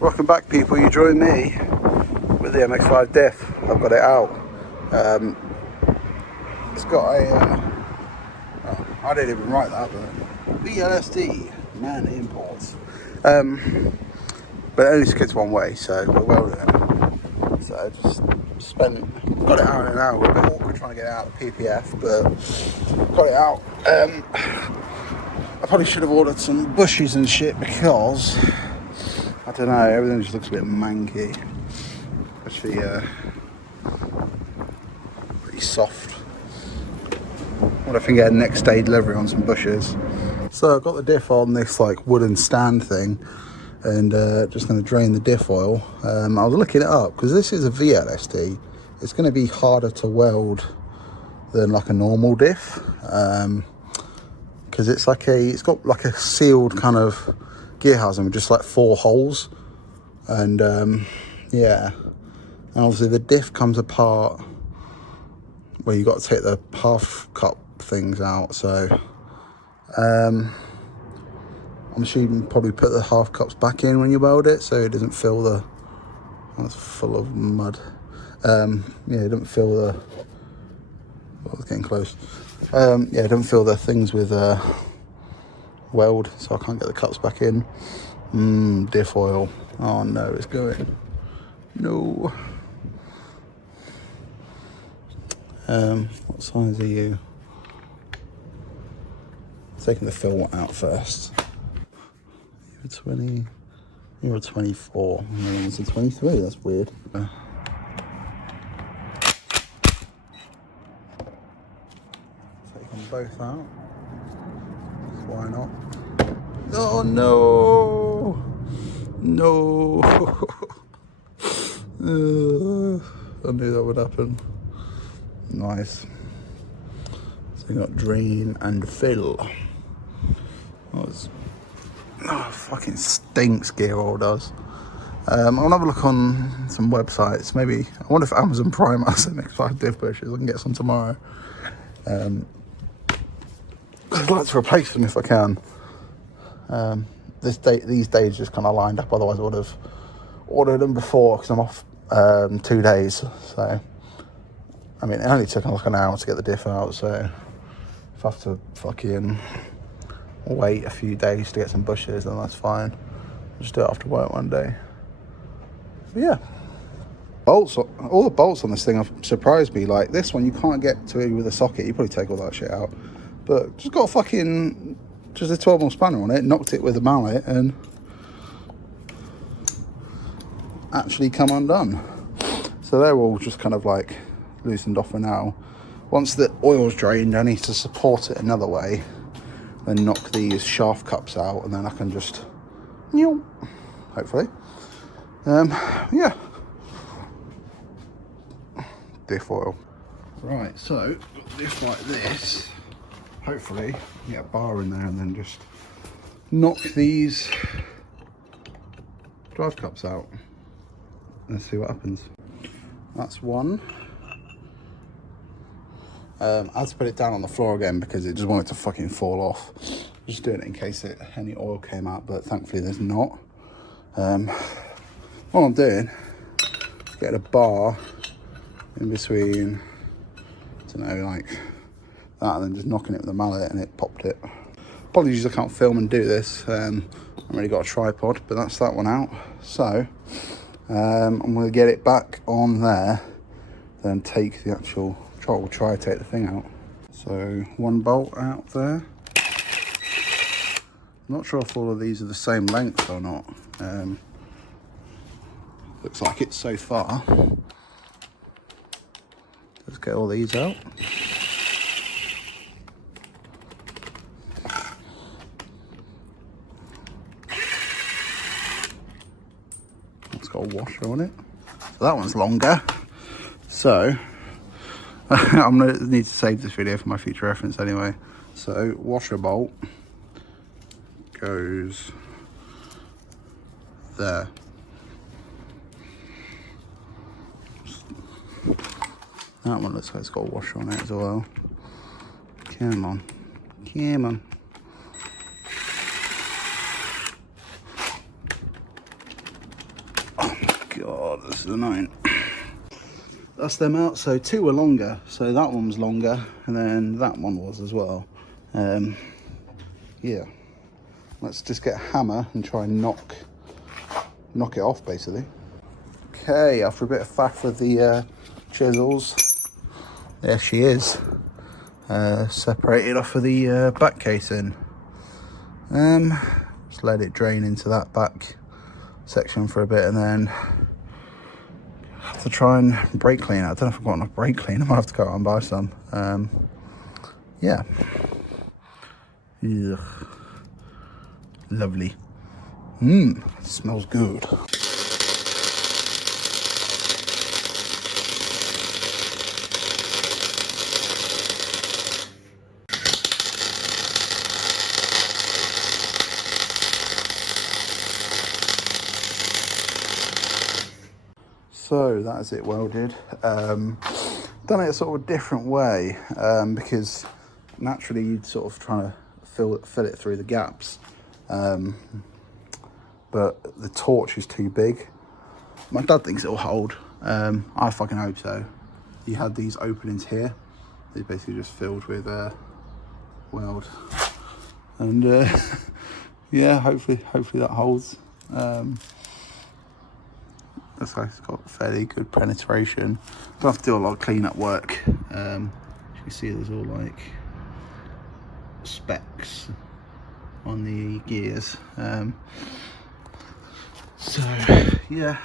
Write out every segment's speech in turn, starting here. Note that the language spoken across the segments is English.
Welcome back, people. You join me with the MX5 diff. I've got it out. It's got a I didn't even write that, but VLSD man imports. But it only skids one way, so we're welding it. So I just got it out in an hour. A bit awkward trying to get it out of the PPF, but got it out. I probably should have ordered some bushes and shit because I don't know, everything just looks a bit manky. Actually, pretty soft. What if I can get a next day delivery on some bushes? So I've got the diff on this like wooden stand thing, and just going to drain the diff oil. I was looking it up because this is a VLSD. It's going to be harder to weld than like a normal diff, because it's got like a sealed kind of gear housing with just like 4 holes, and yeah, and obviously the diff comes apart where you got to take the half cup things out. So I'm assuming probably put the half cups back in when you weld it, so it doesn't fill the. That's full of mud. Yeah, it doesn't fill the. Oh, it's getting close. Yeah, it doesn't fill the things with weld, so I can't get the cups back in. Diff oil. Oh no, it's going. No. What size are you? Taking the fill one out first. You're 20. You're a 24. It's a 23. That's weird. Take them both out. Why not? Oh no! No! I knew that would happen. Nice. So you got drain and fill. Fucking stinks, gear oil does. I'll have a look on some websites. Maybe I wonder if Amazon Prime has the MX5 diff bushes. I can get some tomorrow. I'd like to replace them if I can. These days just kind of lined up. Otherwise, I would have ordered them before because I'm off 2 days. So, I mean, it only took like an hour to get the diff out. So, if I have to fucking wait a few days to get some bushes, then that's fine. I'll just do it after work one day. But yeah. All the bolts on this thing have surprised me. Like this one, you can't get to it with a socket. You probably take all that shit out. But just got just a 12mm spanner on it, knocked it with a mallet, and actually come undone. So they're all just kind of like loosened off for now. Once the oil's drained, I need to support it another way, then knock these shaft cups out, and then I can just, hopefully. Yeah. Diff oil. Right, so diff like this. Hopefully get a bar in there and then just knock these drive cups out. Let's see what happens. That's one. I had to put it down on the floor again because it just wanted to fucking fall off. Just doing it in case any oil came out, but thankfully there's not. What I'm doing is getting a bar in between, I don't know, like that, and then just knocking it with a mallet, and it popped it. Apologies I can't film and do this. I haven't really got a tripod, but that's that one out. So I'm going to get it back on there, then take the actual, we'll try to take the thing out. So one bolt out there. Not sure if all of these are the same length or not. Looks like it so far. Let's get all these out. It's got a washer on it. So that one's longer. So I'm gonna need to save this video for my future reference anyway. So washer bolt goes there. That one looks like it's got a washer on it as well. Come on. Come on. God, this is annoying. That's them out. So 2 were longer. So that one was longer, and then that one was as well. Yeah. Let's just get a hammer and try and knock it off, basically. Okay, after a bit of faff with the chisels, there she is. Separated off of the back casing. Just let it drain into that back section for a bit, and then have to try and brake clean it. I don't know if I've got enough brake clean. I might have to go out and buy some. Yeah. Ugh. Lovely. Smells good. So that is it welded. Done it a sort of different way, because naturally you'd sort of try to fill it through the gaps, but the torch is too big. My dad thinks it'll hold. I fucking hope so. You had these openings here. They're basically just filled with weld, and yeah, hopefully that holds. Looks like it's got fairly good penetration. Don't have to do a lot of clean-up work. As you can see, there's all like specks on the gears. So yeah,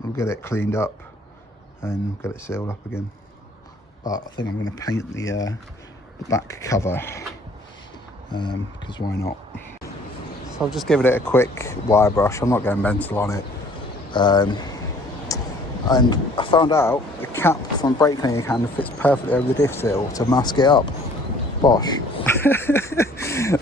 we'll get it cleaned up and get it sealed up again. But I think I'm going to paint the back cover, because why not? So I've just given it a quick wire brush. I'm not going mental on it. And I found out the cap from brake cleaning handle fits perfectly over the diff seal to mask it up. Bosh.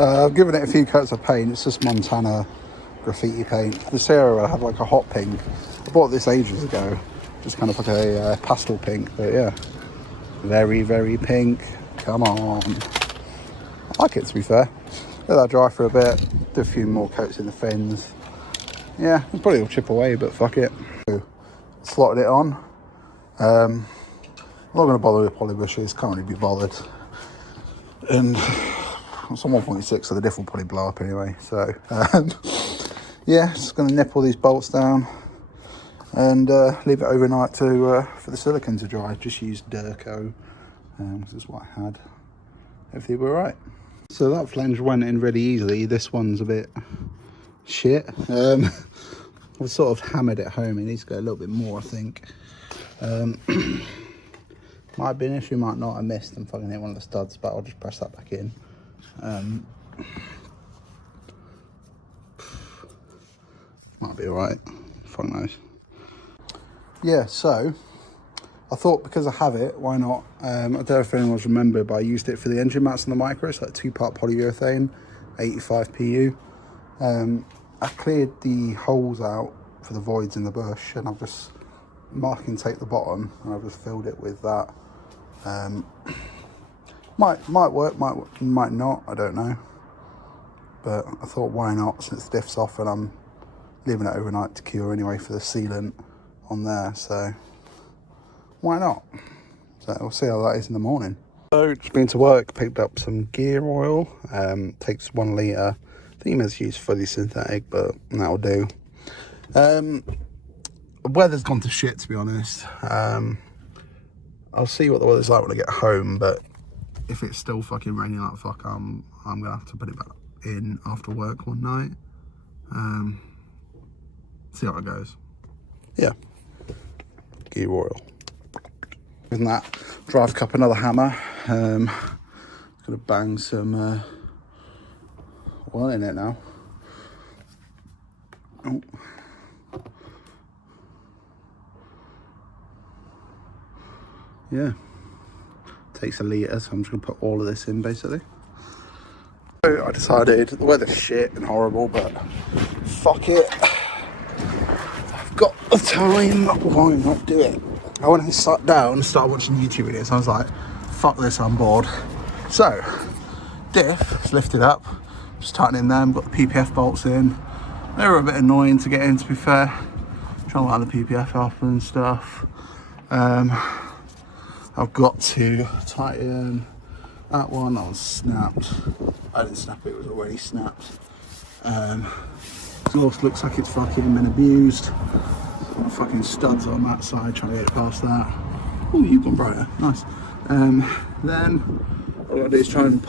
I've given it a few coats of paint. It's just Montana graffiti paint. The Sierra had like a hot pink. I bought this ages ago. Just kind of like a pastel pink, but yeah. Very, very pink. Come on. I like it, to be fair. Let that dry for a bit. Do a few more coats in the fins. Yeah, it probably will chip away, but fuck it. Slotted it on. I'm not going to bother with poly bushes, can't really be bothered. And it's on 1.6, so the diff will probably blow up anyway. So, yeah, just going to nip all these bolts down and leave it overnight for the silicone to dry. Just use Durco, this is what I had. Hopefully we're right. So that flange went in really easily. This one's a bit shit. I've sort of hammered it home. It needs to go a little bit more, I think. Might be an issue, might not. I missed and fucking hit one of the studs, but I'll just press that back in. Might be alright. Fuck knows. Yeah, so I thought because I have it, why not? I don't know if anyone's remembered, but I used it for the engine mats and the micro. It's like 2-part polyurethane, 85 PU. I cleared the holes out for the voids in the bush, and I've just marking taped the bottom, and I've just filled it with that. Might work, might not, I don't know. But I thought, why not, since the diff's off and I'm leaving it overnight to cure anyway for the sealant on there, so why not? So we'll see how that is in the morning. So just been to work, picked up some gear oil, takes 1 litre. I think you meant to use fully synthetic, but that'll do. The weather's gone to shit, to be honest. I'll see what the weather's like when I get home, but if it's still fucking raining like fuck, I'm gonna have to put it back in after work one night. See how it goes. Yeah. Gear oil. Isn't that drive cup another hammer? Gonna bang some oil in it now. Oh. Yeah, takes 1 litre, so I'm just gonna put all of this in basically. So I decided the weather's shit and horrible, but fuck it, I've got the time, why not do it? I went and sat down and started watching YouTube videos. I was like, fuck this, I'm bored. So diff is lifted up, just tightening them, got the PPF bolts in. They were a bit annoying to get in, to be fair. trying to line the PPF up and stuff. I've got to tighten that one. That was snapped. I didn't snap it, it was already snapped. Exhaust looks like it's fucking been abused. Fucking studs on that side, trying to get it past that. Oh, you've gone brighter, nice. Then what I gotta do is try and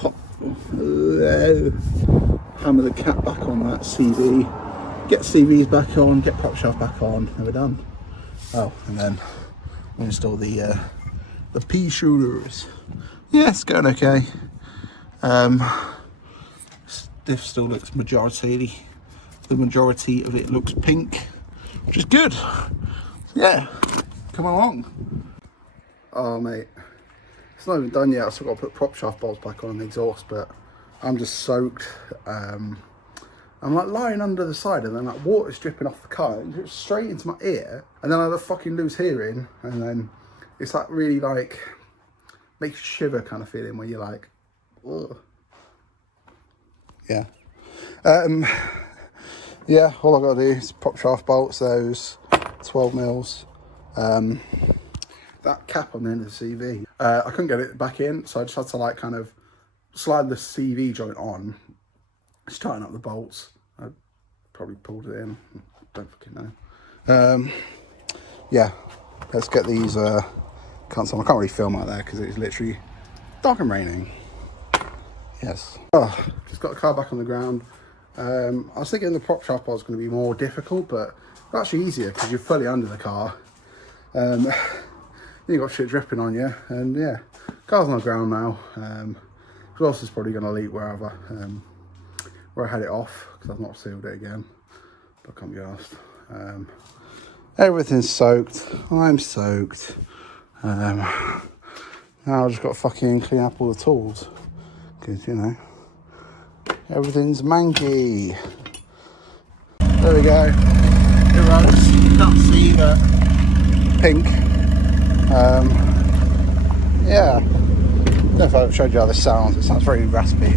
hammer the cap back on that CV, get CVs back on, get prop shaft back on, and we're done. Oh, and then we'll install the pea shooters. Yeah, it's going okay. Diff still looks the majority of it looks pink, which is good. Yeah, come along. Oh mate, it's not even done yet. I've still got to put prop shaft bolts back on the exhaust, but I'm just soaked. I'm like lying under the side and then like water's dripping off the car, it drips straight into my ear, and then I have a fucking lose hearing, and then it's like really like makes you shiver kind of feeling where you're like, ugh. Yeah. Yeah, all I've got to do is prop shaft bolts, those 12 mils. That cap on the end of the CV, I couldn't get it back in, so I just had to like kind of slide the CV joint on, just tighten up the bolts. I probably pulled it in, don't fucking know. Yeah, let's get these cunts on. I can't really film out there because it's literally dark and raining. Yes. Oh, just got the car back on the ground. I was thinking the prop shaft was going to be more difficult, but it's actually easier because you're fully under the car. You got shit dripping on you, and yeah, car's on the ground now. Exhaust is probably going to leak wherever where I had it off because I've not sealed it again, but I can't be arsed. Everything's soaked. I'm soaked. Now I've just got to fucking clean up all the tools because, you know, everything's manky. There we go. It runs. You can't see the pink. Yeah. I don't know if I showed you how this sounds. It sounds very raspy.